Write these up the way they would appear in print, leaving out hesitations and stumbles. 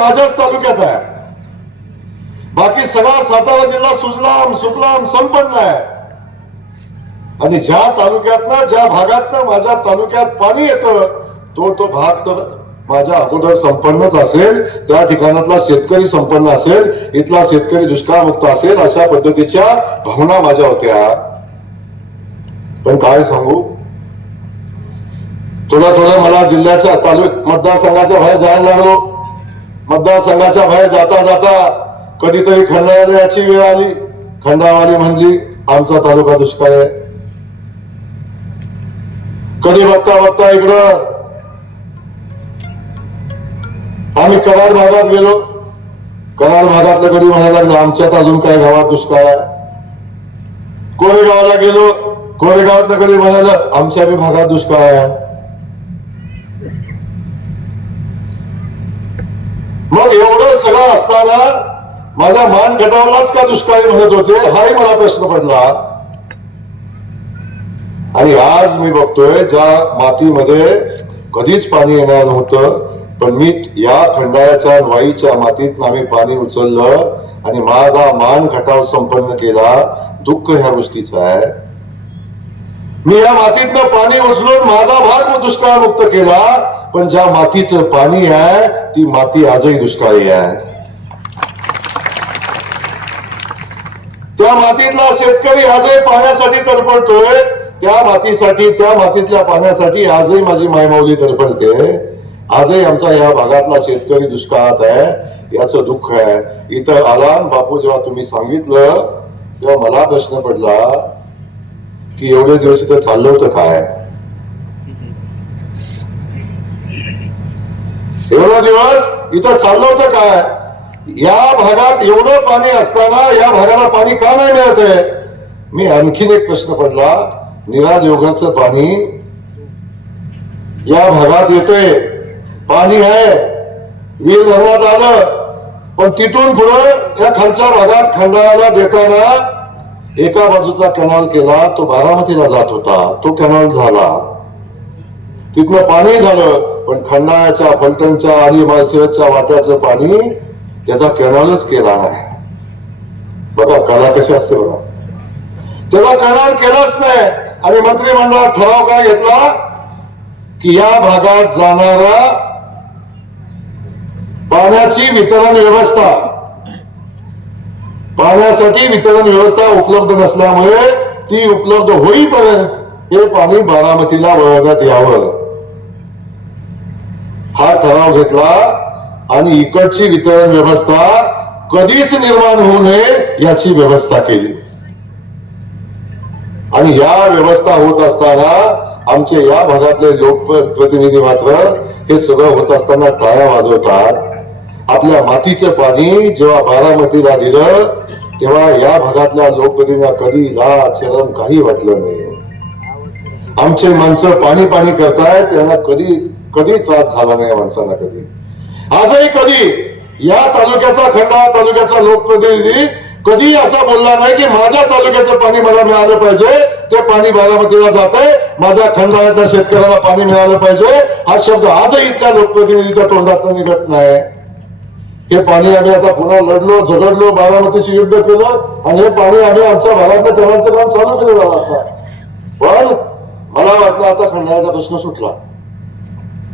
माझ्याच तालुक्यात आहे. बाकी सगळा सातारा जिल्हा सुजलाम सुफलाम संपन्न आहे. आणि ज्या तालुक्यातनं ज्या भागातनं माझ्या तालुक्यात पाणी येतं तो भाग तर माझ्या अगोदर संपन्नच असेल. त्या ठिकाणातला शेतकरी संपन्न असेल, इथला शेतकरी दुष्काळमुक्त असेल, अशा पद्धतीच्या भावना माझ्या होत्या. पण काय सांगू, थोडं मला जिल्ह्याच्या मतदारसंघाच्या बाहेर जायला लागलो. मतदारसंघाच्या बाहेर जाता जाता कधीतरी खंडाळ्याची वेळ आली. खंडाळी म्हणली आमचा तालुका दुष्काळ आहे. कधी बघता इकडं आम्ही कराड भागात गेलो. कराड भागातलं कधी म्हणायला लागलं आमच्यात अजून काय गावात दुष्काळ आहे. कोरेगावला गेलो. कोरेगावातलं कधी म्हणायला आमच्या बी भागात दुष्काळ आहे. मग एवढं सगळं असताना माझ्या मान गटावलाच का दुष्काळी म्हणत होते, हाही मला प्रश्न पडला. आणि आज मी बघतोय ज्या मातीमध्ये कधीच पाणी येणार नव्हतं, पण मी या खंडाळ्याच्या वाईच्या मातीत आम्ही पाणी उचललं आणि माझा मान खटाव संपन्न केला. दुःख ह्या गोष्टीचं आहे. मी या मातीतनं पाणी उचलून माझा भाग दुष्काळमुक्त केला, पण ज्या मातीचं पाणी आहे ती माती आजही दुष्काळी आहे. त्या मातीतला शेतकरी आजही पाण्यासाठी तडफडतोय. त्या मातीसाठी, त्या मातीतल्या पाण्यासाठी आजही माझी मायमाऊली तडफडते. आजही आमचा या भागातला शेतकरी दुष्काळात आहे. याचं दुःख आहे. इथं आला बापू, जेव्हा तुम्ही सांगितलं तेव्हा मला प्रश्न पडला की एवढे दिवस इथं चाललं होतं काय? एवढे दिवस इथं चाललं होतं काय? या भागात एवढं पाणी असताना या भागाला पाणी का नाही मिळत आहे? मी आणखीन एक प्रश्न पडला. निराज योगरचं पाणी या भागात येतंय, पाणी आहे, वीर धरणात आलं, पण तिथून पुढे या खालच्या भागात खंडाळ्याला देताना एका बाजूचा कॅनॉल केला, तो बारामतीला जात होता, तो कॅनॉल झाला, तिथनं पाणी झालं. पण खंडाळ्याच्या, फलटणच्या आणि माळशिरसच्या वाट्याचं पाणी त्याचा कॅनॉलच केला नाही. बघा कला कशी असते बघा. त्याचा कॅनॉल केलाच नाही. आणि मंत्रिमंडळात ठराव काय घेतला की या भागात जाणारा पाण्याची वितरण व्यवस्था, पाण्यासाठी वितरण व्यवस्था उपलब्ध नसल्यामुळे ती उपलब्ध होईपर्यंत हे पाणी बारामतीला वळवण्यात यावं, हा ठराव घेतला. आणि इकडची वितरण व्यवस्था कधीच निर्माण होऊ नये याची व्यवस्था केली. आणि या व्यवस्था होत असताना आमचे या भागातले लोकप्रतिनिधी मात्र हे सगळं होत असताना टाळ्या वाजवतात. आपल्या मातीचं पाणी जेव्हा बारामतीला दिलं तेव्हा या भागातल्या लोकप्रतिनिधींना कधी लाज शरम काही वाटलं नाही. आमचे माणसं पाणी पाणी करतायत, त्यांना कधी कधी त्रास झाला नाही माणसांना कधी. आजही कधी या तालुक्याचा, खंडाळा तालुक्याचा लोकप्रतिनिधी कधी असा बोलला नाही की माझ्या तालुक्याचं पाणी मला मिळालं पाहिजे, ते पाणी बारामतीला जात आहे, माझ्या खंडाळ्याच्या शेतकऱ्याला पाणी मिळालं पाहिजे, हा शब्द आजही इथल्या लोकप्रतिनिधीच्या तोंडातून निघत नाही. हे पाणी आम्ही आता पुन्हा लढलो, झगडलो, बारामतीशी युद्ध केलं आणि हे पाणी आम्ही आमच्या भागातलं करायचं काम चालू केलेलं आता. पण मला वाटलं आता खंडाळ्याचा प्रश्न सुटला,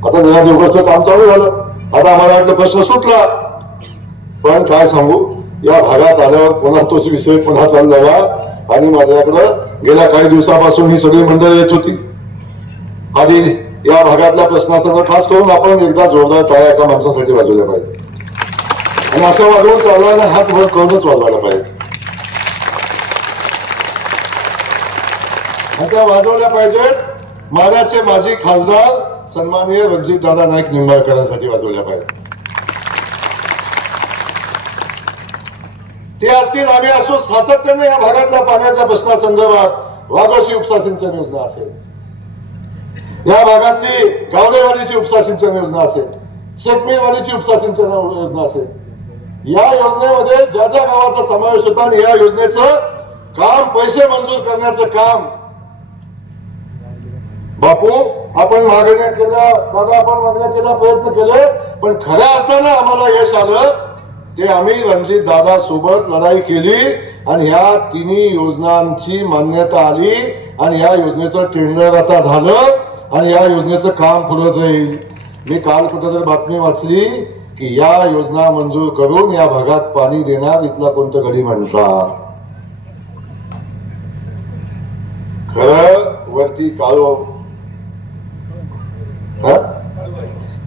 आता निराज योगरचं काम चालू झालं, आता आम्हाला वाटलं प्रश्न सुटला. पण काय सांगू, या भागात आल्यावर पुन्हा तोच विषय पुन्हा चालू झाला. आणि माझ्याकडं गेल्या काही दिवसापासून ही सगळी मंडळी येत होती. आधी या भागातल्या प्रश्नासंदर्भात खास करून आपण एकदा जोरदार टाळ्या एका माणसासाठी वाजवल्या पाहिजे. आणि असं वाजवून चालवायला हात वर करूनच वाजवायला पाहिजे. त्या वाजवल्या पाहिजेत. माड्याचे माजी खासदार सन्माननीय रणजितदादा नाईक निंबाळकरांसाठी वाजवल्या पाहिजेत. ते असतील, आम्ही असो, सातत्याने या भागातल्या पाण्याच्या प्रश्नासंदर्भात वाघोशी उपसा सिंचन योजना असेल, या भागातली गावडेवाडीची उपसा सिंचन योजना असेल, शेतमेवाडीची उपसा सिंचन योजना असेल, या योजनेमध्ये ज्या ज्या गावाचा समावेश होता आणि या योजनेचं काम, पैसे मंजूर करण्याचं काम बापू आपण मागण्या केल्या दादा, आपण मागण्या केल्या, प्रयत्न केले, पण खऱ्या अर्थानं आम्हाला यश आलं ते आम्ही रणजित दादा सोबत लढाई केली आणि ह्या तिन्ही योजनांची मान्यता आली आणि या योजनेचं टेंडर आता झालं आणि या योजनेचं काम पुढे जाईल. मी काल कुठेतरी बातमी वाचली की या योजना मंजूर करून या भागात पाणी देणार इथला कोणतं गडी म्हणता. खरं वरती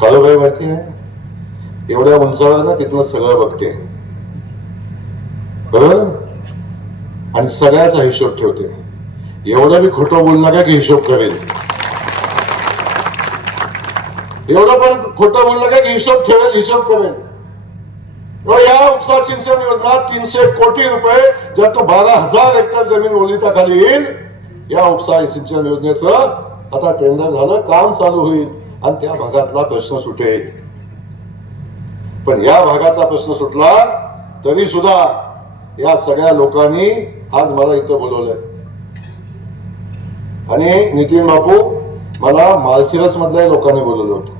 काळूबाई वरती आहे, एवढ्या उंचावर ना तिथनं सगळं बघते, बरोबर, आणि सगळ्याचा हिशोब ठेवते. एवढं मी खोटं बोलू नका की हिशोब करेल, एवढं पण खोटं बोलू नका की हिशोब ठेवेल, हिशोब करेल. या उपसा सिंचन योजना 300 कोटी रुपये, ज्यात 12,000 हेक्टर जमीन ओलिताखाली येईल. या उपसा सिंचन योजनेचं आता टेंडर झालं, काम चालू होईल आणि त्या भागातला प्रश्न सुटेल. पण या भागाचा प्रश्न सुटला तरी सुद्धा या सगळ्या लोकांनी आज मला इथं बोलवलंय आणि नितीन बापू मला माळशिरस मधल्या लोकांनी बोलवलं होतं.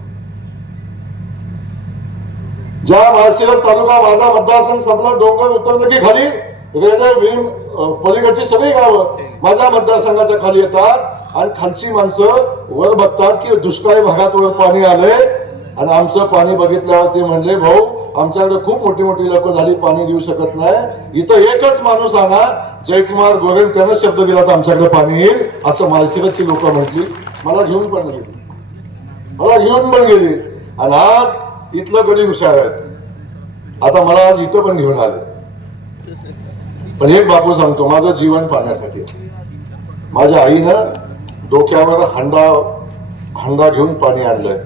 ज्या माळशिरस तालुका माझा मतदारसंघ संपला, डोंगर उतरलं की खाली रेडर भीम पलीकडची सगळी गावं माझ्या मतदारसंघाच्या खाली येतात आणि खालची माणसं वर बघतात की दुष्काळी भागात वर पाणी आलंय आणि आमचं पाणी बघितल्यावर ते म्हणले, भाऊ आमच्याकडे खूप मोठी मोठी लोक झाली, पाणी देऊ शकत नाही. इथं एकच माणूस आणा, जयकुमार गोरेन, त्यानं शब्द दिला तर आमच्याकडे पाणी येईल, असं माळशिरसची लोक म्हटली. मला घेऊन पण गेली आणि आज इथलं गडी हुशार आहेत. आता मला आज इथं पण घेऊन आले. पण एक बापू सांगतो, माझं जीवन पाण्यासाठी. माझ्या आईनं डोक्यावर हंडा घेऊन पाणी आणलंय,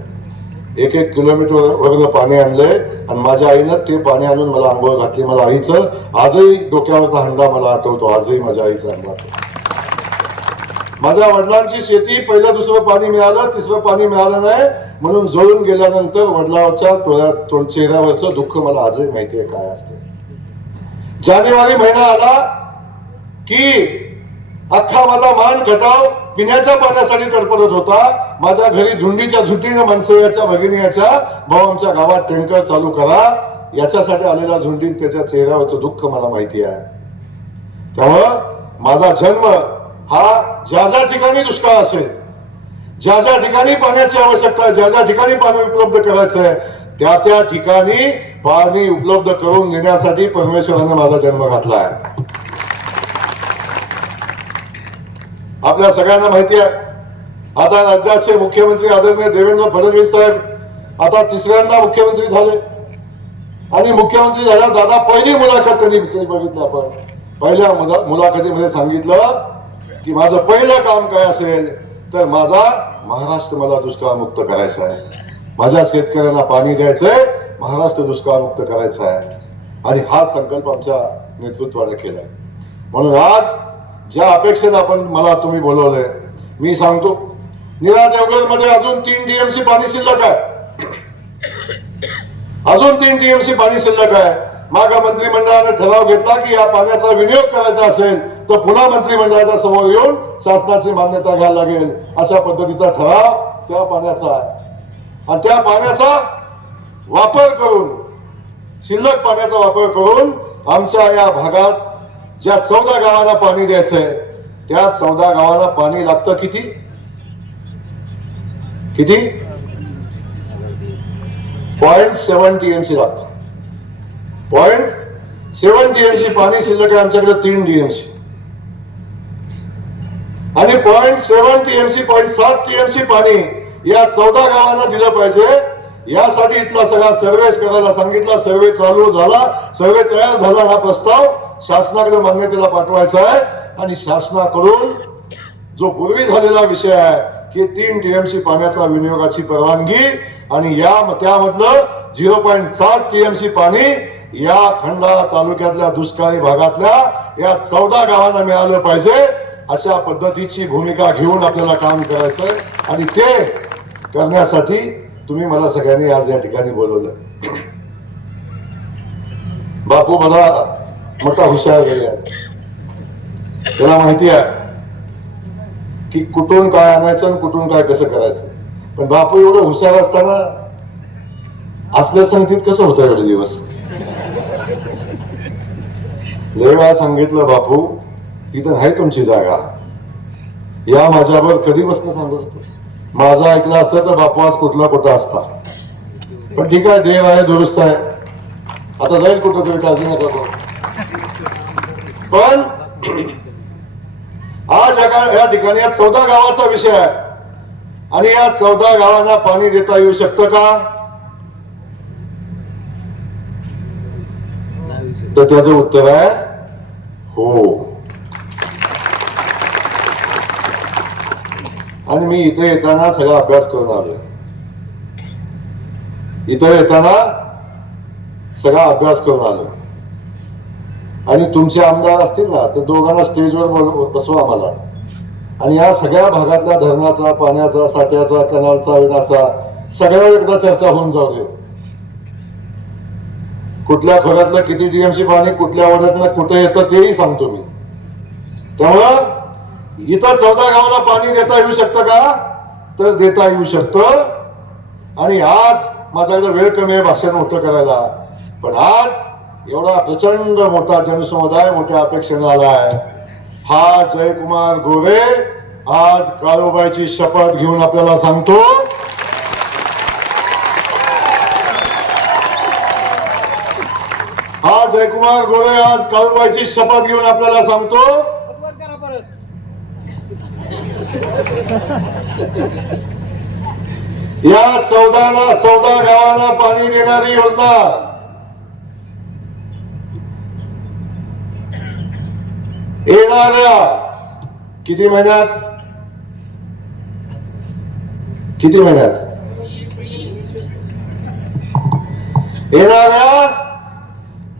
1-1 किलोमीटर वरनं पाणी आणलंय आणि माझ्या आईनं ते पाणी आणून मला आंघोळ घातली. मला आईचं आजही डोक्यावरचा हंडा मला आठवतो, आजही माझ्या आईचा हंडा आठवतो. माझ्या वडिलांची शेती, पहिलं दुसरं पाणी मिळालं, तिसरं पाणी मिळालं नाही म्हणून जळून गेल्यानंतर वडिलांच्या चेहऱ्यावरचं दुःख मला आजही माहिती आहे काय असते. जानेवारी महिना आला की अख्खा माझा मान खटाव पिण्याच्या पाण्यासाठी तडपडत होता. माझ्या घरी झुंडीच्या झुंडीने माणसं याच्या, भगिनी याच्या, भाऊ आमच्या गावात टँकर चालू करा, याच्यासाठी आलेला झुंडीन त्याच्या चेहऱ्यावरचं दुःख मला माहिती आहे. त्यामुळं माझा जन्म हा ज्या ज्या ठिकाणी दुष्काळ असेल, ज्या ज्या ठिकाणी पाण्याची आवश्यकता आहे, ज्या ज्या ठिकाणी पाणी उपलब्ध करायचं आहे, त्या त्या ठिकाणी पाणी उपलब्ध करून देण्यासाठी परमेश्वराने माझा जन्म घातला आहे. आपल्या सगळ्यांना माहिती आहे, आता राज्याचे मुख्यमंत्री आदरणीय देवेंद्र फडणवीस साहेब आता तिसऱ्यांदा मुख्यमंत्री झाले आणि मुख्यमंत्री झाल्यावर दादा पहिली मुलाखत त्यांनी बघितली. आपण पहिल्या मुलाखतीमध्ये सांगितलं की माझं पहिलं काम काय असेल तर माझा महाराष्ट्र मला दुष्काळमुक्त करायचा आहे, माझ्या शेतकऱ्यांना पाणी द्यायचंय, महाराष्ट्र दुष्काळमुक्त करायचा आहे आणि हा संकल्प आमच्या नेतृत्वाने केलाय. म्हणून आज ज्या अपेक्षेने मला तुम्ही बोलवलंय, मी सांगतो निरा देवगड मध्ये अजून 3 TMC पाणी शिल्लक आहे, अजून 3 TMC पाणी शिल्लक आहे. मागा मंत्रिमंडळाने ठराव घेतला की या पाण्याचा विनियोग करायचा असेल तर पुन्हा मंत्रिमंडळाच्या समोर येऊन शासनाची मान्यता घ्यायला लागेल. अशा पद्धतीचा ठराव त्या पाण्याचा आहे आणि त्या पाण्याचा वापर करून, शिल्लक पाण्याचा वापर करून आमच्या या भागात ज्या 14 गावांना पाणी द्यायचंय त्या 14 गावांना पाणी लागतं किती 0.7 TMC लागतं. 0.7 TMC पाणी शिल्लक आहे आमच्याकडे 3 TMC आणि 0.7 TMC 0.7 TMC पाणी या 14 गावांना दिलं पाहिजे. यासाठी इथला सगळा सर्वे करायला सांगितला. सर्वे चालू झाला, सर्वे तयार झाला. हा प्रस्ताव शासनाकडे मान्यतेला पाठवायचा आहे आणि शासनाकडून जो पूर्वी झालेला विषय आहे की 3 TMC पाण्याचा विनियोगाची परवानगी आणि त्यामधलं 0.7 TMC पाणी या खंडाळा तालुक्यातल्या दुष्काळी भागातल्या या 14 गावांना मिळालं पाहिजे. अशा पद्धतीची भूमिका घेऊन आपल्याला काम करायचंय आणि ते करण्यासाठी तुम्ही मला सगळ्यांनी आज या ठिकाणी बोलवलं. बापू मला मोठा हुशार गेले, त्याला माहिती आहे की कुठून काय आणायचं आणि कुठून काय कसं करायचं. पण बापू एवढं हुशार असताना असल्या संगतीत कसं होतं एवढे दिवस. लय वेळा सांगितलं बापू तिथं नाही तुमची जागा, या माझ्यावर कधी बसणं सांगत होतो. माझं ऐकलं असतं तर बापू आज कुठला कुठं असता. पण ठीक आहे, देव आहे, दुरुस्त आहे, आता जाईल कुठं तरी, काळजी नका करू. पण आज या ठिकाणी या 14 गावाचा विषय आहे आणि या 14 गावांना पाणी देता येऊ शकतं का, तर त्याचं उत्तर आहे हो. आणि मी इथे येताना सगळा अभ्यास करून आलोय. इथे येताना सगळा अभ्यास करून आलोय. आणि तुमचे आमदार असतील ना तर दोघांना स्टेजवर बसवा आम्हाला आणि या सगळ्या भागातल्या धरणाचा, पाण्याचा, साठ्याचा, कनालचा, विनाचा सगळ्यावर एकदा चर्चा होऊन जाऊ दे. कुठल्या खोऱ्यातलं किती टीएमसी पाणी कुठल्या वड्यातनं कुठे येतं तेही सांगतो मी. त्यामुळं इथं 14 गावाला पाणी देता येऊ शकतं का, तर देता येऊ शकतं. आणि आज माझ्याकडे वेळ कमी आहे भाषण मोठं करायला, पण आज एवढा प्रचंड मोठा जनसमुदाय मोठ्या अपेक्षेने आलाय. हा जयकुमार गोरे आज काळूबाईची शपथ घेऊन आपल्याला सांगतो हा जयकुमार गोरे आज काळूबाईची शपथ घेऊन आपल्याला सांगतो या 14 गावांना पाणी देणारी योजना येणाऱ्या किती महिन्यात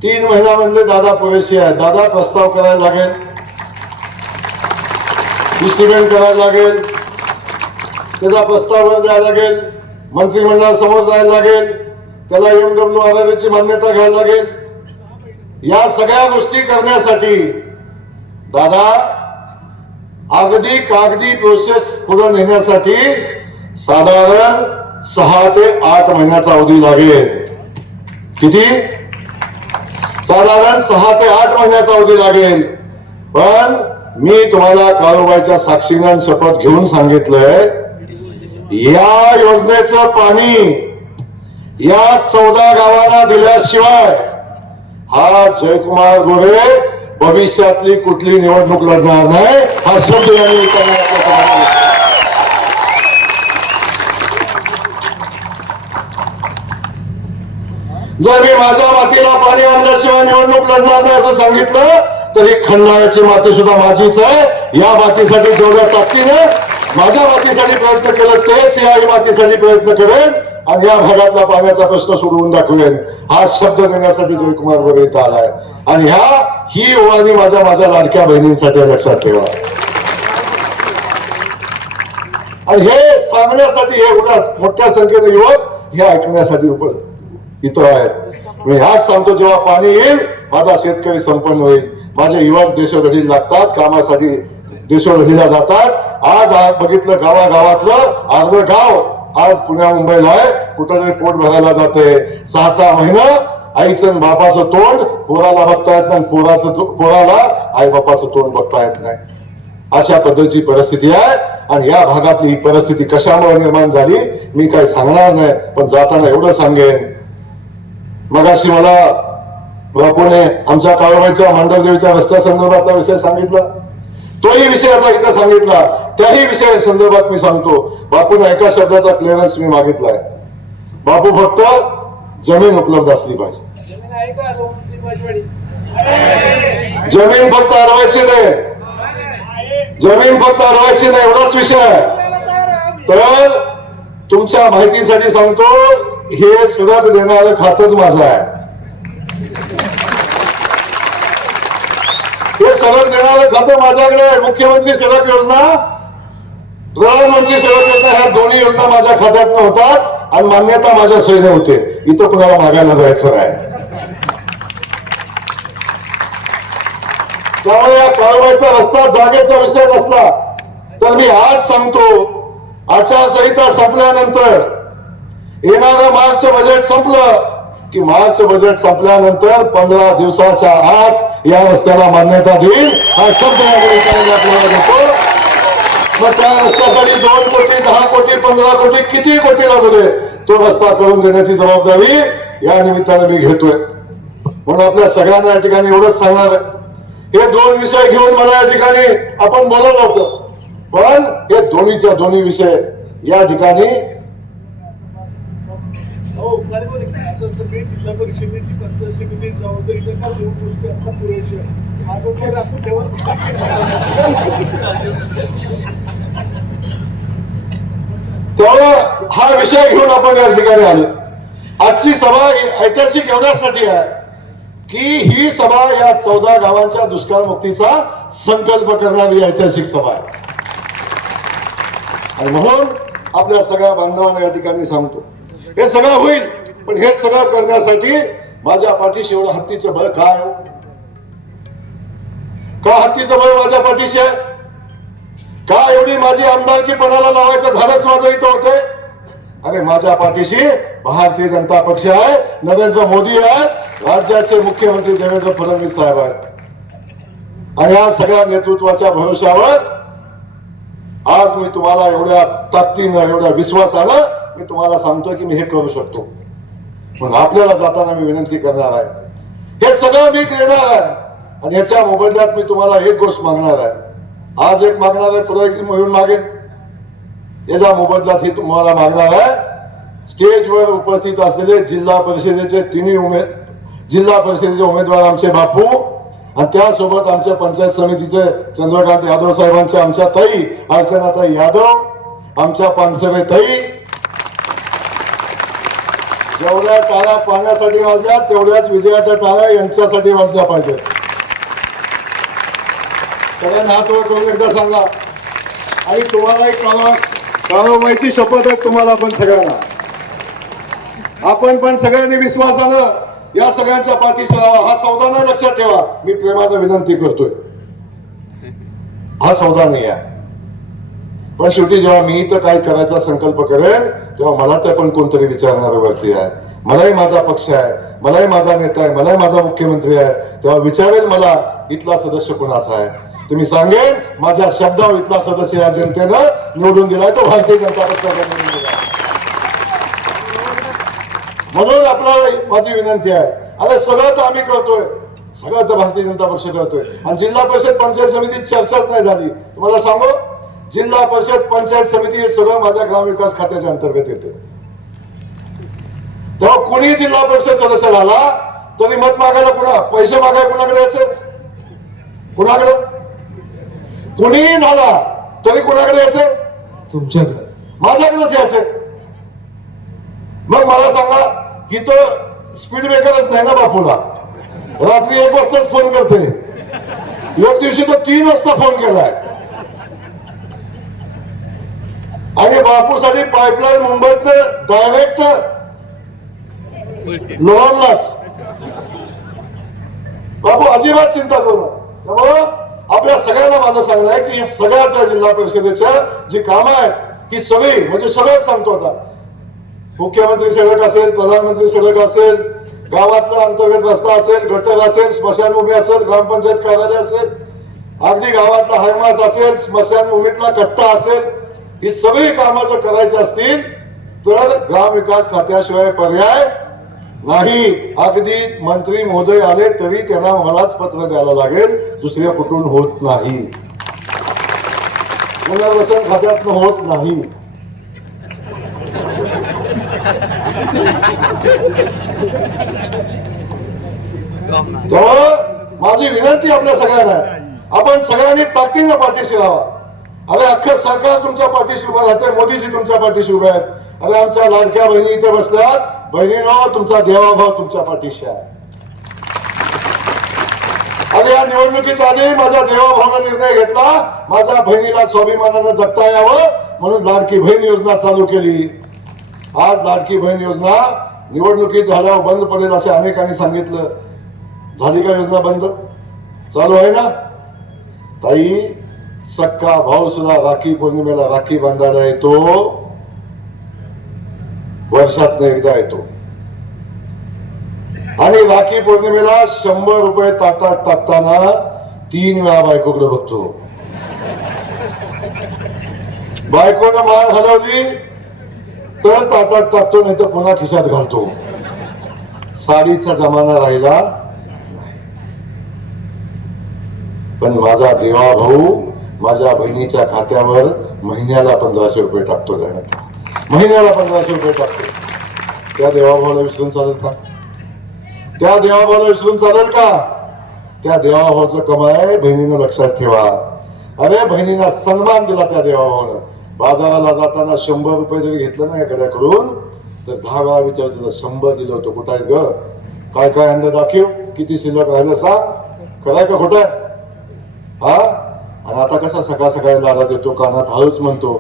3 महिन्यामधले दादा पुरेशी आहे. दादा प्रस्ताव करायला लागेल, इस्टिमेट करायला लागेल, त्याचा प्रस्ताव द्यायला लागेल, मंत्रिमंडळासमोर जायला लागेल, त्याला MWRA ची मान्यता घ्यायला लागेल. या सगळ्या गोष्टी करण्यासाठी दादा अगदी कागदी प्रोसेस पुढे नेण्यासाठी साधारण 6 ते 8 महिन्याचा अवधी लागेल. किती? साधारण 6 ते 8 महिन्याचा अवधी लागेल. पण मी तुम्हाला काळूबाईच्या साक्षीने शपथ घेऊन सांगितलंय, या योजनेचं पाणी या 14 गावांना दिल्याशिवाय हा जयकुमार गोरे भविष्यातली कुठली निवडणूक लढणार नाही. हा शब्द यांनी जर मी माझ्या मातीला पाणी आणल्याशिवाय निवडणूक लढणार नाही असं सांगितलं तरी खंडाळ्याची माती सुद्धा माझीच आहे. या मातीसाठी जेवढ्या ताकदीने माझ्या मातीसाठी प्रयत्न केलं तेच या मातीसाठी प्रयत्न करेन आणि या भागातला पाण्याचा प्रश्न सोडवून दाखवेन. हा शब्द देण्यासाठी जयकुमार गोरे इथं आलाय. आणि ही ओवाळणी माझ्या लाडक्या बहिणींसाठी लक्षात ठेवा. आणि हे सांगण्यासाठी हे एवढ्या मोठ्या संख्येने युवक हे ऐकण्यासाठी इथं आहेत. मी ह्याच सांगतो, जेव्हा पाणी येईल माझा शेतकरी संपन्न होईल. माझे युवक देशोधडीला लागतात, कामासाठी देशोधडीला जातात. आज बघितलं गावागावातलं अर्ध गाव आज पुण्या मुंबईला आहे, कुठेतरी पोट भरायला जाते. 6 महिने आईचं बापाचं तोंड पोराला बघता येत नाही, पोराला आई बापाचं तोंड बघता येत नाही. अशा पद्धतीची परिस्थिती आहे. आणि या भागातली ही परिस्थिती कशामुळे निर्माण झाली मी काही सांगणार नाही, पण जाताना एवढं सांगेन. मगाशी मला बापूने आमच्या काळूबाईच्या मांडरदेवीच्या रस्त्या संदर्भातला विषय सांगितला, तोही विषय आता इथं सांगितला. त्याही विषया संदर्भात मी सांगतो. बापूने एका शब्दाचा क्लिअरन्स मी मागितलाय. बापू फक्त जमीन उपलब्ध असली पाहिजे. जमीन फक्त अडवायची नाही, जमीन फक्त अडवायची नाही एवढाच विषय आहे. तर तुमच्या माहितीसाठी सांगतो, हे सगळं देणारं खातच माझं आहे. हे सडक देणारं खातं माझ्याकडे आहे. मुख्यमंत्री सडक योजना, प्रधानमंत्री सडक योजना ह्या दोन्ही योजना माझ्या खात्यात होतात आणि मान्यता माझ्या सहीने होते. इथं कुणाला मागायला जायचं आहे. त्यामुळे या काळूबाईचा रस्ता जागेचा विषय नसला तर मी आज सांगतो, आचारसंहिता संपल्यानंतर येणारं मार्च बजेट संपलं की मार्च बजेट संपल्यानंतर 15 दिवसाच्या आत या रस्त्याला मान्यता देईल हा शब्द या निमित्ताने आपल्याला देतो. मग त्या रस्त्यासाठी 2 कोटी 10 कोटी 15 कोटी किती कोटी लागू दे, तो रस्ता करून देण्याची जबाबदारी या निमित्ताने मी घेतोय. म्हणून आपल्या सगळ्यांना या ठिकाणी एवढंच सांगणार आहे, हे 2 विषय घेऊन मला या ठिकाणी आपण बोलवलं होतं, पण हे दोन्ही विषय या ठिकाणी सगळी जिल्हा परिषदेची पंचायत समिती जबाबदारी का दोन गोष्टी आता पुरेशा मागोटे राखून ठेवा. त्यामुळं हा विषय घेऊन आपण या ठिकाणी आलो. आजची सभा ऐतिहासिक एवढ्यासाठी आहे की ही सभा या 14 गावांच्या दुष्काळमुक्तीचा संकल्प करणारी ऐतिहासिक सभा आहे. आणि म्हणून आपल्या सगळ्या बांधवांना या ठिकाणी सांगतो, हे सगळं होईल, पण हे सगळं करण्यासाठी माझ्या पाठीशी एवढं हत्तीचं बळ काय हो? का हत्तीचं बळ माझ्या पाठीशी आहे? का एवढी माझी आमदारकी पणाला लावायचं धाडस माझं इथं होते? अरे माझ्या पाठीशी भारतीय जनता पक्ष आहे, नरेंद्र मोदी आहेत, राज्याचे मुख्यमंत्री देवेंद्र फडणवीस साहेब आहेत. आणि या सगळ्या नेतृत्वाच्या भरोश्यावर आज मी तुम्हाला एवढ्या ताकदीनं एवढ्या विश्वासानं मी तुम्हाला सांगतोय की मी हे करू शकतो. पण आपल्याला जाताना मी विनंती करणार आहे, हे सगळं मी देणार आहे आणि याच्या मोबदल्यात मी तुम्हाला एक गोष्ट मागणार आहे. आज एक मागणार आहे, पुढे एक मिळून मागेन. याच्या मोबदल्यात ही तुम्हाला मागणार आहे, स्टेजवर उपस्थित असलेले जिल्हा परिषदेचे जिल्हा परिषदेचे उमेदवार आमचे बापू आणि त्यासोबत आमच्या पंचायत समितीचे चंद्रकांत यादव साहेबांच्या आमच्या ताई अर्चनाताई यादव, आमच्या पानसरे ताई, जेवढ्या टाळ्या पाण्यासाठी वाजल्या तेवढ्याच विजयाच्या टाळ्या यांच्यासाठी वाजल्या पाहिजेत. सगळ्यांना हात वर करून एकदा सांगा. आणि तुम्हाला एक काळोबाईची शपथ आहे तुम्हाला पण सगळ्यांना. आपण पण सगळ्यांनी विश्वासानं या सगळ्यांच्या पाठीशी राहावा. हा सौदा नाही, लक्षात ठेवा, मी प्रेमानं विनंती करतोय, हा सौदा नाही आहे. पण शेवटी जेव्हा मी इथं काय करायचा संकल्प करेन तेव्हा मला ते पण कोणतरी विचारणारं वरती आहे. मलाही माझा पक्ष आहे, मलाही माझा नेता आहे, मलाही माझा मुख्यमंत्री आहे, तेव्हा विचारेल मला इथला सदस्य कोणाचा आहे. तर मी सांगेन माझ्या शब्दावर इथला सदस्य या जनतेनं निवडून दिलाय, तो भारतीय जनता पक्षाचा निवडून दिला. म्हणून आपल्याला माझी विनंती आहे, अरे सगळं तर आम्ही करतोय, सगळं तर भारतीय जनता पक्ष करतोय. आणि जिल्हा परिषद पंचायत समितीत चर्चाच नाही झाली. तुम्हाला सांगू, जिल्हा परिषद पंचायत समिती हे सगळं माझ्या ग्रामविकास खात्याच्या अंतर्गत येते. तेव्हा कोणी जिल्हा परिषद सदस्य झाला तरी मत मागायला पैसे मागायला कुणाकडे यायचे? कुणाकडे? कुणीही झाला तरी कुणाकडे यायचे? तुमच्याकडे. माझ्याकडेच यायचे. मग मला सांगा, की तो स्पीड ब्रेकरच नाही ना बापूला. रात्री 1 वाजताच फोन करते, एक दिवशी तो 3 वाजता फोन केलाय. आणि बापूसाठी पाईपलाईन मुंबईत डायरेक्ट लोणलाच. बापू अजिबात चिंता करू नका. त्यामुळं आपल्या सगळ्यांना माझं सांगणं आहे की या सगळ्याच्या जिल्हा परिषदेच्या जी कामं आहेत ही सगळी, म्हणजे सगळंच सांगतो आता, मुख्यमंत्री सडक असेल, प्रधानमंत्री सडक असेल, गावातला अंतर्गत रस्ता असेल, गटर असेल, स्मशानभूमी असेल, ग्रामपंचायत कार्यालय असेल, अगदी गावातला हायमास असेल, स्मशानभूमीतला कट्टा असेल, ही सगळी कामं जर करायची असतील तर ग्रामविकास खात्याशिवाय पर्याय नाही. अगदी मंत्री महोदय आले तरी त्यांना मलाच पत्र द्यायला लागेल, दुसऱ्या कुठून होत नाही, पुनर्वसन खात्यातनं होत नाही. तेव्हा माझी विनंती आपल्या सगळ्यांना आहे, आपण सगळ्यांनी ताकदीनं पाठीशी राहावा. अरे अख्खं सरकार तुमच्या पाठीशी उभं राहते, मोदीजी तुमच्या पाठीशी उभे आहेत. अरे आमच्या लाडक्या बहिणी इथे बसल्यात, बहिणीनो तुमचा देवाभाव तुमच्या पाठीशी आहे. अरे या निवडणुकीच्या आधी माझ्या देवाभावानं निर्णय घेतला, माझ्या बहिणीला स्वाभिमानानं जगता यावं म्हणून लाडकी बहीण योजना चालू केली. आज लाडकी बहीण योजना निवडणुकीत झाल्यावर बंद पडेल असे अनेकांनी सांगितलं. झाली का योजना बंद? चालू आहे ना ताई? सक्का भाऊ सुद्धा राखी पौर्णिमेला राखी बांधायला येतो, वर्षातनं एकदा येतो. आणि राखी पौर्णिमेला 100 रुपये ताटात टाकताना 3 वेळा बायकोकडे बघतो. बायकोनं मान हलवली तर ताटात टाकतो, नाही तर पुन्हा खिशात घालतो. साडीचा जमाना राहिला नाही. पण माझा देवा भाऊ माझ्या बहिणीच्या खात्यावर महिन्याला 1500 रुपये टाकतो. महिन्याला 1500 रुपये टाकतो. त्या देवाभावाला विसरून चालेल का? त्या देवाभावाला विसरून चालेल का? त्या देवाभावाचं कमाय बहिणीनं लक्षात ठेवा. अरे बहिणीला सन्मान दिला त्या देवाभावानं. बाजाराला जाताना 100 रुपये जरी घेतलं ना एखाद्याकडून तर 10 वेळा विचारतो, 100 दिलं होतं, कुठं आहे ग? काय काय आणलं दाखव, किती शिल्लक राहिलं सांग. खरंय का खोटं आहे? हा. आणि आता कसा सकाळ सकाळी लाडात येतो, कानात हळूच म्हणतो,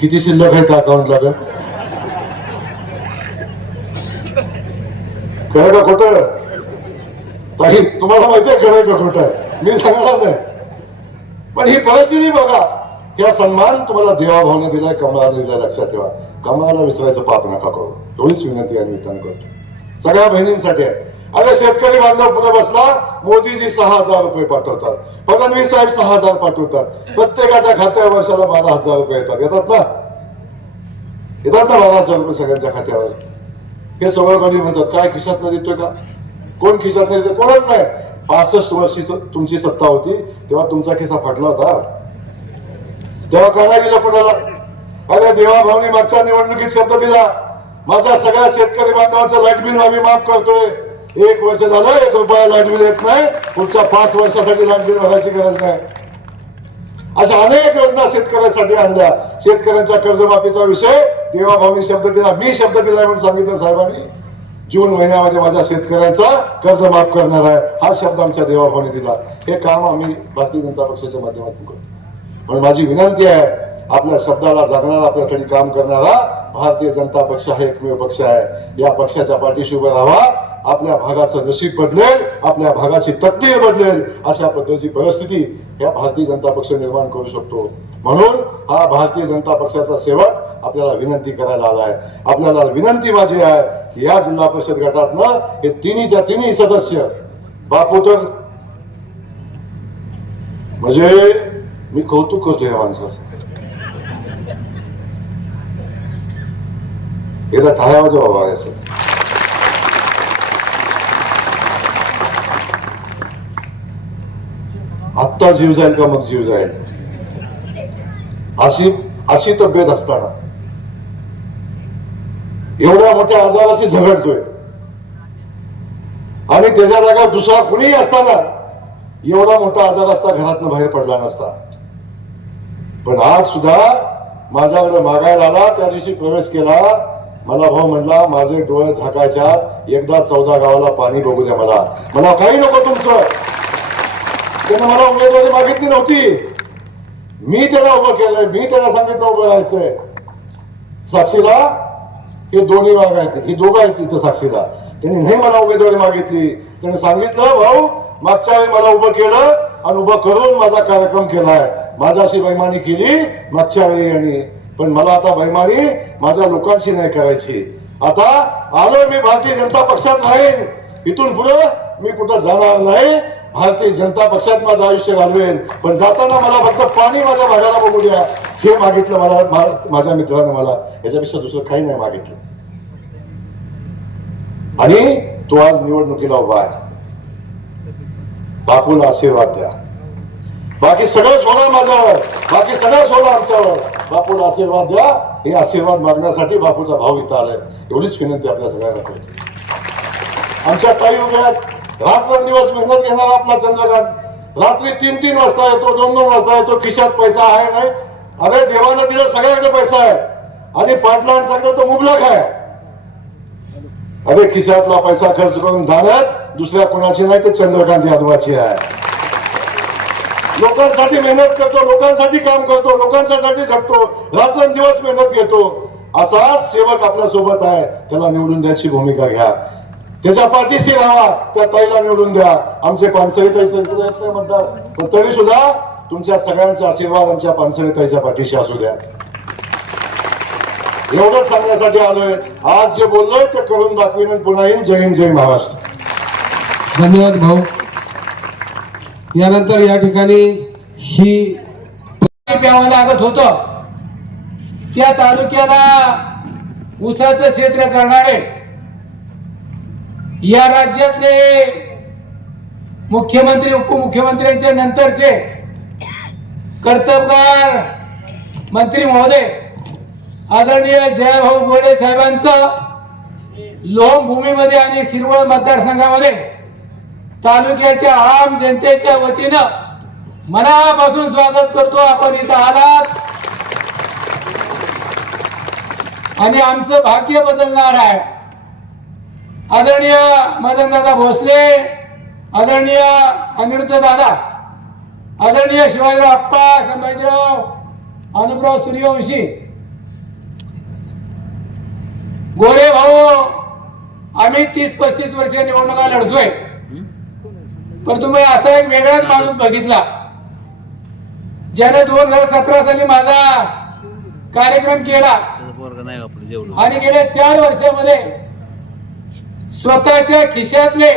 किती शिल्लक आहे त्या अकाउंटला ग? खरं का खोटं? ताई तुम्हाला माहितीये खरंय का खोटं? मी सांगणार नाही. पण ही परिस्थिती बघा. या सन्मान तुम्हाला देवाभावाने दिलाय, कमळाने दिलाय, लक्षात ठेवा. कमळाला विसरायचं पाप नका करू, एवढीच विनंती या निमित्तानं करतो सगळ्या बहिणींसाठी आहे. अरे शेतकरी बांधव पुढे बसला, मोदीजी 6000 रुपये पाठवतात, फडणवीस साहेब 6000 पाठवतात, प्रत्येकाच्या खात्यावर वर्षाला 12000 रुपये येतात. येतात ना 12000 रुपये सगळ्यांच्या खात्यावर. हे सगळं कधी म्हणतात काय खिशात न देतोय का? कोण खिशात नाही देतोय? कोणच नाही. 65 वर्षी तुमची सत्ता होती तेव्हा तुमचा खिसा फाटला होता, तेव्हा का नाही दिलं कोणाला? अरे देवाभावने मागच्या निवडणुकीत शब्द दिला, माझ्या सगळ्या शेतकरी बांधवांचं लाईट बिल आम्ही माफ करतोय. 1 वर्ष झालं 1 रुपया लाईट बिल येत नाही, पुढच्या 5 वर्षासाठी लाईट बिल भरायची गरज नाही. अशा अनेक योजना शेतकऱ्यांसाठी आणल्या. शेतकऱ्यांच्या कर्जमाफीचा विषय देवाभावनी शब्द दिला, मी शब्द दिलाय म्हणून सांगितलं साहेबांनी. जून महिन्यामध्ये माझ्या शेतकऱ्यांचा कर्ज माफ करणार आहे, हा शब्द आमच्या देवाभावनी दिला. हे काम आम्ही भारतीय जनता पक्षाच्या माध्यमातून करतो. म्हणून माझी विनंती आहे, आपल्या शब्दाला जगणारा, आपल्यासाठी काम करणारा भारतीय जनता पक्ष हा एकमेव पक्ष आहे. या पक्षाच्या पाठीशी उभं राहावा. आपल्या भागाचं नशीब बदलेल, आपल्या भागाची तकदीर बदलेल, अशा पद्धतीची परिस्थिती या भारतीय जनता पक्ष निर्माण करू शकतो. म्हणून हा भारतीय जनता पक्षाचा सेवक आपल्याला विनंती करायला आलाय. आपल्याला विनंती माझी आहे की या जिल्हा परिषद गटातनं हे तिन्ही सदस्य, बापू तर म्हणजे मी कौतुक करतो या माणसाचं. एकदा टाळ्या वाजवा बाबा यासाठी. आत्ता जीव जाईल का मग जीव जाईल, अशी तब्येत असताना एवढ्या मोठ्या आजाराशी झगडतोय आणि त्याच्या जागा दुसरा कुणीही असताना एवढा मोठा आजार असता घरातनं बाहेर पडला नसता. पण आज सुद्धा माझ्याकडे मागायला आला. त्या दिवशी प्रवेश केला, मला भाऊ म्हणला माझे डोळे झाकायच्या, एकदा 14 गावाला पाणी बघू द्या, मला काही नको तुमचं. त्यानं मला उमेदवारी मागितली नव्हती, मी त्याला उभं केलंय, मी त्याला सांगितलं उभं राहायचंय. साक्षीला हे दोन्ही वाघ आहेत, ही दोघं आहेत तिथं साक्षीला. त्यांनी नाही मला उमेदवारी मागितली, त्याने सांगितलं भाऊ मागच्या वेळी मला उभं केलं आणि उभं करून माझा कार्यक्रम केलाय, माझ्याशी बैमानी केली मागच्या वेळी यांनी, पण मला आता बैमानी माझ्या लोकांशी नाही करायची. आता आलोय मी भारतीय जनता पक्षात राहीन, इथून पुढे मी कुठं जाणार नाही, भारतीय जनता पक्षात माझं आयुष्य घालवेन. पण जाताना मला फक्त पाणी माझ्या भागाला बघू द्या, हे मागितलं मला माझ्या मित्रानं. मला याच्यापेक्षा दुसरं काही नाही मागितलं. आणि तो आज निवडणुकीला उभा आहे. बापूला आशीर्वाद द्या, बाकी सगळं सोडा माझ्यावर, बाकी सगळं सोडा आमच्यावर, बापूला आशीर्वाद द्या. हे आशीर्वाद मागण्यासाठी बापूचा भाव इथं आलाय, एवढीच विनंती आपल्या सगळ्यांना करतो. आमच्या ताई उभ्या, रात्रंदिवस मेहनत घेणार आपला चंद्रकांत, रात्री 3-3 वाजता येतो, 2-2 वाजता येतो, खिशात पैसा आहे नाही. अरे देवाला दिलं सगळ्यांकडे पैसा आहे आणि पाटलांच्याकडे तो मुबलक आहे. अरे खिशातला पैसा खर्च करून जाण्यात दुसऱ्या कोणाची नाही, ते चंद्रकांत यादवाची आहे. लोकांसाठी मेहनत करतो, लोकांसाठी काम करतो, लोकांच्यासाठी झटतो, रात्रंदिवस मेहनत घेतो. असा सेवक आपल्या सोबत आहे, त्याला निवडून द्यायची भूमिका घ्या, त्याच्या पाठीशी राहा, त्या ताईला निवडून द्या. आमचे पानसरी ताई येत नाही म्हणतात, पण तरी सुद्धा तुमच्या सगळ्यांचा आशीर्वाद आमच्या पानसरेताईच्या पाठीशी असू द्या. एवढंच सांगण्यासाठी आलोय. आज जे बोललोय ते करून दाखवीन आणि पुन्हा येईन. जय हिंद, जय महाराष्ट्र. धन्यवाद भाऊ. यानंतर या ठिकाणी ही प्यावं लागत होतं. त्या तालुक्याला ऊसाचं क्षेत्र करणारे या राज्यातले मुख्यमंत्री उपमुख्यमंत्र्यांच्या नंतरचे कर्तबगार मंत्री महोदय आदरणीय जयभाऊ गोडे साहेबांचं लोहभूमीमध्ये आणि शिरवळ मतदारसंघामध्ये तालुक्याच्या आम जनतेच्या वतीनं मनापासून स्वागत करतो. आपण इथं आलात आणि आमचं भाग्य बदलणार आहे. आदरणीय मदनदादा भोसले, आदरणीय अनिरुद्ध दादा, आदरणीय शिवाजीराव अप्पा, संभाजीराव अनुपराव सूर्यवंशी, गोरे भाऊ, आम्ही 30-35 वर्ष निवडणुका लढतोय. पण तुम्ही असा एक वेगळाच माणूस बघितला ज्याने 2017 साली माझा कार्यक्रम केला आणि गेल्या 4 वर्षामध्ये स्वतःच्या खिशातले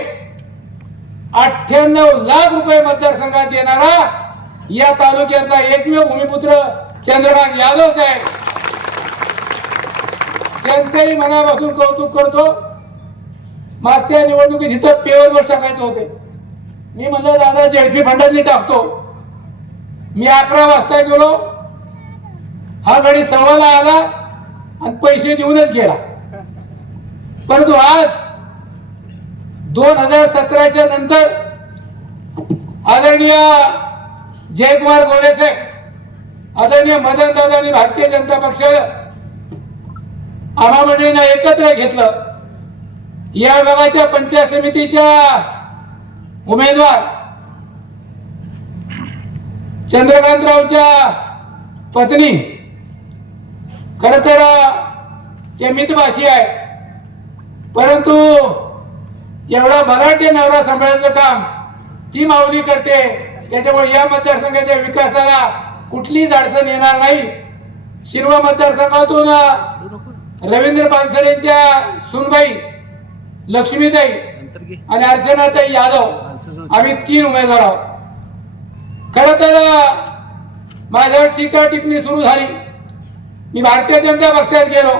98 लाख रुपये मतदारसंघात देणारा या तालुक्यातला एकमेव भूमिपुत्र चंद्रकांत यादव आहे. त्यांचंही मनापासून कौतुक करतो. मागच्या निवडणुकीत इथं पेवर टाकायचं होते. मी म्हणलं दादा जेडपी फंडातनी टाकतो. मी 11 वाजता गेलो. हा गडी 1:15 आला आणि पैसे देऊनच गेला. परंतु आज 2017च्या नंतर आदरणीय जयकुमार गोरे साहेब, आदरणीय मदन दादा आणि भारतीय जनता पक्ष आम्हा मंडळींना एकत्र घेतलं. या भागाच्या पंचायत समितीच्या उमेदवार चंद्रकांतरावच्या पत्नी, खर तर ते मितभाषी आहे, परंतु एवढा मराठी नवरा सांभाळायचं काम ती माऊली करते. त्याच्यामुळे या मतदारसंघाच्या विकासाला कुठलीच अडचण येणार नाही. शिरवा मतदारसंघातून रवींद्र पानसरेंच्या सुनबाई लक्ष्मीताई आणि अर्चनाताई यादव आम्ही 3 उमेदवार आहोत. खर तर माझ्यावर टीका टिप्पणी सुरू झाली. मी भारतीय जनता पक्षात गेलो.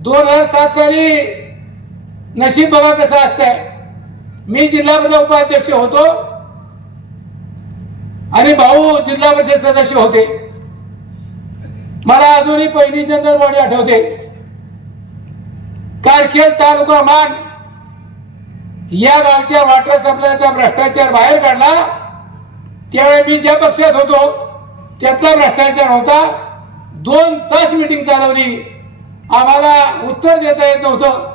2007 साली नशीब बघा कसं असतंय. मी जिल्हा परिषद उपाध्यक्ष होतो आणि भाऊ जिल्हा परिषद सदस्य होते. मला अजूनही पहिली चंद्रवाडी आठवते. कारखेल तालुका मान या गावच्या वॉटर सप्लायचा भ्रष्टाचार बाहेर काढला. त्यावेळी मी ज्या पक्षात होतो त्यातला भ्रष्टाचार होता. 2 तास मीटिंग चालवली. आम्हाला उत्तर देता येत नव्हतं.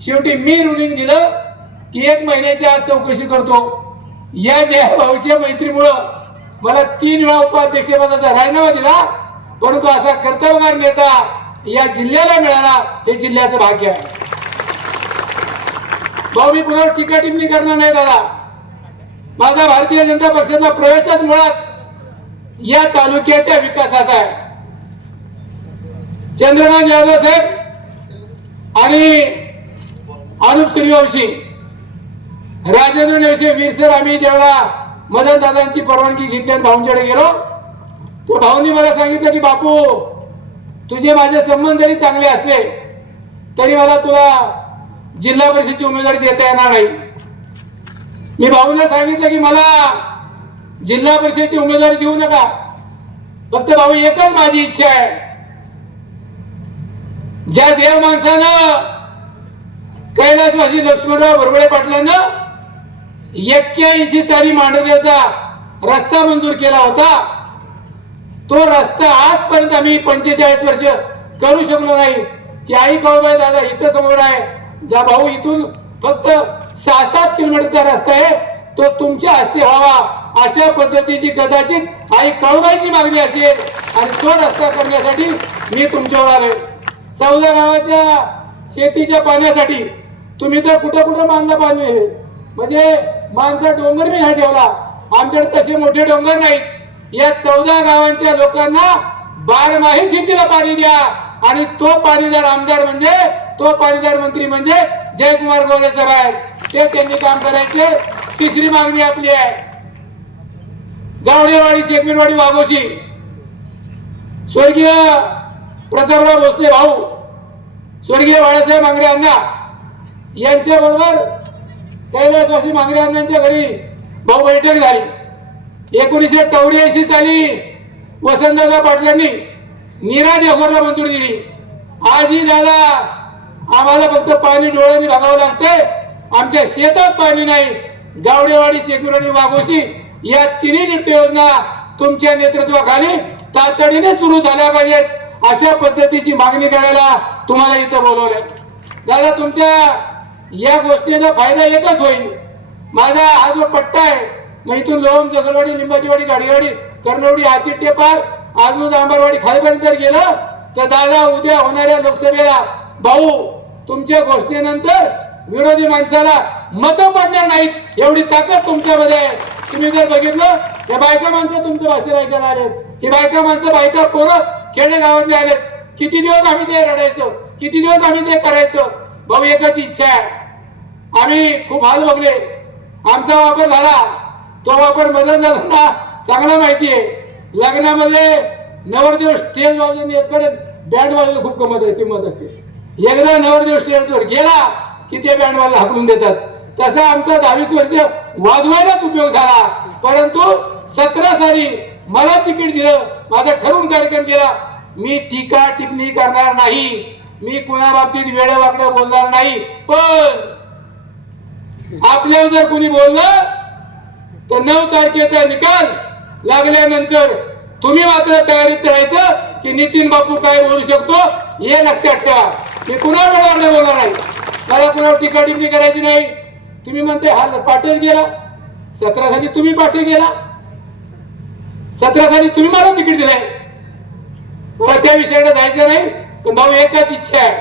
शेवटी मी रुलिंग दिलं की 1 महिन्याच्या आत चौकशी करतो. या जया भाऊच्या मैत्रीमुळं मला 3 वेळा उपाध्यक्षपदाचा राजीनामा दिला. परंतु असा कर्तव्यगार नेता या जिल्ह्याला मिळाला हे जिल्ह्याचं भाग्य आहे. भाऊ मी कुणावर टीका टिप्पणी करणार नाही दादा. माझा भारतीय जनता पक्षाचा प्रवेशच मुळात या तालुक्याच्या विकासाचा आहे. चंद्रकांत यादव साहेब आणि अनुप सूर्यवंशी, राजेंद्र नेवसे, वीरसर, आम्ही जेव्हा मदन दादांची परवानगी घेतली आणि भाऊंच्याकडे गेलो तो भाऊंनी मला सांगितलं की बापू तुझे माझे संबंध जरी चांगले असले तरी मला तुला जिल्हा परिषदेची उमेदवारी देता येणार नाही. मी भाऊंना सांगितलं की मला जिल्हा परिषदेची उमेदवारी देऊ नका. फक्त भाऊ एकच माझी इच्छा आहे. ज्या देव माणसानं कैलासवासी लक्ष्मणराव भरवळे पाटलांना 81 साली मांडव्याचा रस्ता मंजूर केला होता तो रस्ता आजपर्यंत आम्ही 45 वर्ष करू शकलो नाही. ती आई कळबाई दादा इथं समोर आहे. ज्या भाऊ इथून फक्त 6-7 किलोमीटरचा रस्ता आहे तो तुमच्या हस्ते व्हावा अशा पद्धतीची कदाचित आई कळबाईची मागणी असेल आणि तो रस्ता करण्यासाठी मी तुमच्यावर आलोय. 14 गावाच्या शेतीच्या पाण्यासाठी तुम्ही तर कुठं कुठं मानलं पाणी म्हणजे मानचा डोंगर मी हा ठेवला. आमच्याकडे तसे मोठे डोंगर नाहीत या 14 गावांच्या लोकांना बारमाही शेतीला पाणी द्या आणि तो पाणीदार आमदार म्हणजे तो पाणीदार मंत्री म्हणजे जयकुमार गोरे साहेब आहेत. ते त्यांनी काम करायचे. तिसरी मागणी आपली आहे, गावडेवाडी शेकमेरवाडी वाघोशी स्वर्गीय प्रतापराव भोसले भाऊ, स्वर्गीय बाळासाहेब मांगरे अण्णा यांच्या बरोबर कैलासवासी मांगरे अण्णांच्या घरी भाऊ बैठक झाली. 1984 साली वसंतदादा पाटलांनी नीरा देवघरला मंजुरी दिली. आजही दादा आम्हाला फक्त पाणी डोळ्यांनी बघावं लागतंय, आमच्या शेतात पाणी नाही. गावडेवाडी शेकमेरवाडी वाघोशी या तिन्ही लिफ्ट योजना तुमच्या नेतृत्वाखाली तातडीने सुरू झाल्या पाहिजेत, अशा पद्धतीची मागणी करायला तुम्हाला इथं बोलवलंय. दादा तुमच्या या गोष्टीचा फायदा एकच होईल. माझा हा जो पट्टा आहे, मग इथून लोहम जगलवाडी लिंबाचीवाडी गाडीवाडी कर्णवडी हातीड ते पार आजूज आंबारवाडी खालीपर्यंत जर गेलं तर दादा उद्या होणाऱ्या लोकसभेला भाऊ तुमच्या घोषणेनंतर विरोधी माणसाला मतं पडणार नाहीत, एवढी ताकद तुमच्यामध्ये आहे. तुम्ही जर बघितलं त्या बायका माणसं तुमचं भाषण ऐकायला आलेत, ही बायका माणसं बायका पोरं खेडे गावातले आलेत. किती दिवस आम्ही ते रडायचो, किती दिवस आम्ही ते करायचो. भाऊ एकच इच्छा आहे, आम्ही खूप हाल बघले, आमचा वापर झाला, तो वापर मदन दादांना चांगला माहिती आहे. लग्नामध्ये नवरदेव स्टेज वाजवून येतपर्यंत बँड वाजवायला खूप किंमत असते. एकदा नवरदेव स्टेजवर गेला की ते बँड वाजवायला हाकलून देतात. तसा आमचा 22 वर्ष वाजवायलाच उपयोग झाला. परंतु 17 साली मला तिकीट दिलं, माझा ठरवून कार्यक्रम केला. मी टीका टिप्पणी करणार नाही, मी कुणा बाबतीत वेळेवाकडे बोलणार नाही. पण आपल्यावर जर कोणी बोललं तर 9 तारखेचा निकाल लागल्यानंतर तुम्ही मात्र तयारीत राहायचं की नितीन बापू काय बोलू शकतो हे लक्षात ठेवा. मी कुणा वेळेवाकडे बोलणार नाही, मला कुणावर टीका टिप्पणी करायची नाही. तुम्ही म्हणते हा पाटील गेला, 17 साली तुम्ही पाटील गेला, 17 साली तुम्ही मला तिकीट दिलंय, त्या विषयाकडे जायचं नाही. पण भाऊ एकच इच्छा आहे,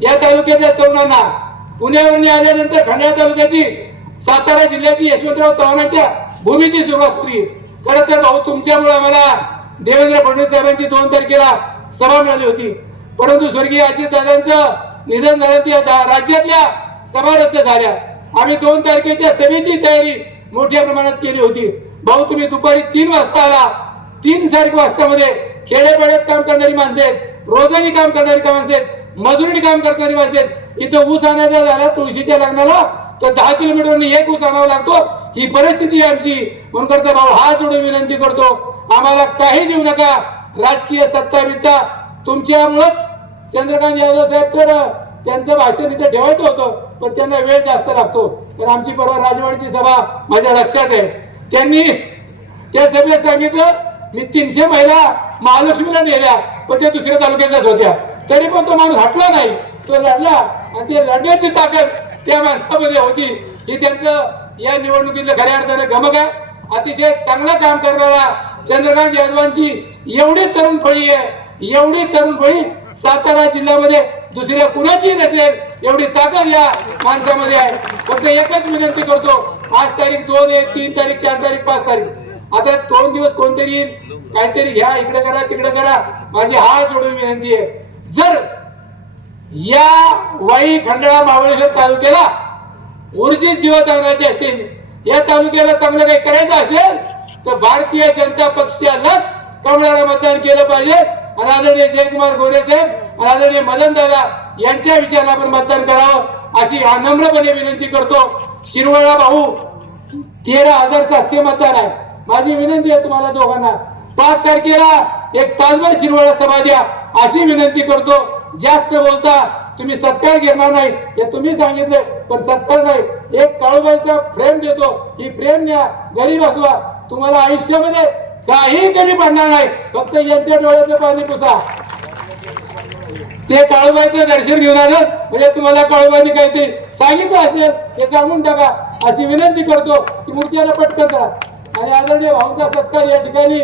या तालुक्यातल्या तरुणांना पुण्यावरून आल्यानंतर खंडाळा तालुक्याची सातारा जिल्ह्याची यशवंतराव चव्हाणांच्या भूमीची सुरुवात होती. खरं तर भाऊ तुमच्यामुळे आम्हाला देवेंद्र फडणवीस साहेबांची 2 तारखेला सभा मिळाली होती. परंतु स्वर्गीय अजितदादांचं निधन झालं, त्या राज्यातल्या सभा रद्द झाल्या. आम्ही 2 तारखेच्या सभेची तयारी मोठ्या प्रमाणात केली होती. भाऊ तुम्ही दुपारी 3 वाजता आला. 3 वाजतामध्ये खेडेपाड्यात काम करणारी माणसं आहेत, रोजानी काम करणारी माणसं आहेत, मजुरी काम करणारी माणसं आहेत. इथं ऊस आणायचा झाला तुळशीच्या लग्नाला तर 10 किलोमीटरने 1 ऊस आणावा लागतो. ही परिस्थिती आहे आमची. म्हणून करता भाऊ हात जोडून विनंती करतो, आम्हाला काही देऊ नका. राजकीय सत्ता बित्ता तुमच्यामुळेच चंद्रकांत यादव साहेब तर त्यांचं भाषण इथे ठेवायचं होतं, पण त्यांना वेळ जास्त लागतो. तर आमची परवा राजवाडीची सभा माझ्या लक्षात आहे. त्यांनी त्या सभेत सांगितलं मी 300 महिला महालक्ष्मीला नेल्या, पण त्या दुसऱ्या तालुक्यातल्याच होत्या. तरी पण तो माणूस हटला नाही, तो लढला आणि ते लढण्याची ताकद त्या माणसामध्ये होती. ही त्यांचं या निवडणुकीतलं खऱ्या अर्थाने गमक आहे. अतिशय चांगलं काम करणारा चंद्रकांत यादवांची एवढी तरुण फळी आहे, एवढी तरुण फळी सातारा जिल्ह्यामध्ये दुसऱ्या कुणाची नसेल, एवढी ताकद या माणसामध्ये आहे. फक्त एकच विनंती करतो, आज तारीख 2, 1, 3 तारीख, 4 तारीख, 5 तारीख, आता 2 दिवस कोणतरी येईल, काहीतरी घ्या, इकडे करा तिकडे करा. माझी हात जोडून विनंती आहे, जर या वाई खंडाळा मावळेश्वर तालुक्याला ऊर्जित जीवत आणायचे असतील, या तालुक्याला चांगलं काही करायचं असेल तर भारतीय जनता पक्षालाच कमळाला मतदान केलं पाहिजे. आणि आदरणीय जयकुमार गोरे साहेब, आदरणीय मदन दादा यांच्या विचाराला आपण मतदान करावं अशी नम्रपणे विनंती करतो. शिरवळा भाऊ 13,700 मतदान आहे. माझी विनंती आहे तुम्हाला दोघांना, 5 तारखेला 1 तासभर शिरवळा सभा द्या अशी विनंती करतो. जास्त बोलता तुम्ही सत्कार घेणार नाही हे तुम्ही सांगितले, पण सत्कार नाही. एक काळूबाईचा फ्रेम देतो, ही फ्रेम न्या, घरी बसवा, तुम्हाला आयुष्यामध्ये काही कमी पडणार नाही. फक्त यांच्या डोळ्याचं पाणी पुसा, ते काळूबाईचं दर्शन घेऊन आलं म्हणजे तुम्हाला काळूबाईने काहीतरी सांगितलं असेल हे सांगून टाका अशी विनंती करतो की मूर्तीला पटकन करा. आणि आदरणीय भाऊंचा सत्कार या ठिकाणी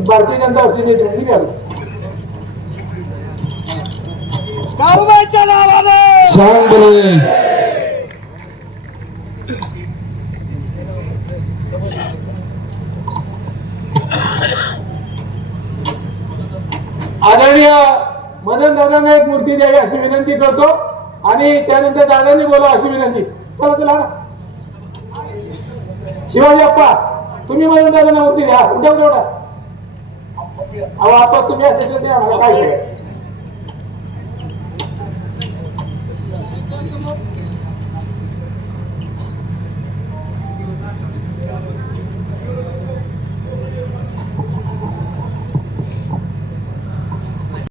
भारतीय जनता पक्षाने छान बोलले. मदन दादांना एक मूर्ती द्यावी अशी विनंती करतो आणि त्यानंतर दादांनी बोलावं अशी विनंती. चला चला शिवाजी अप्पा तुम्ही मदन दादांना मूर्ती द्या. उठा उठा उठा. अहो आपण तुम्ही असं द्या मला काय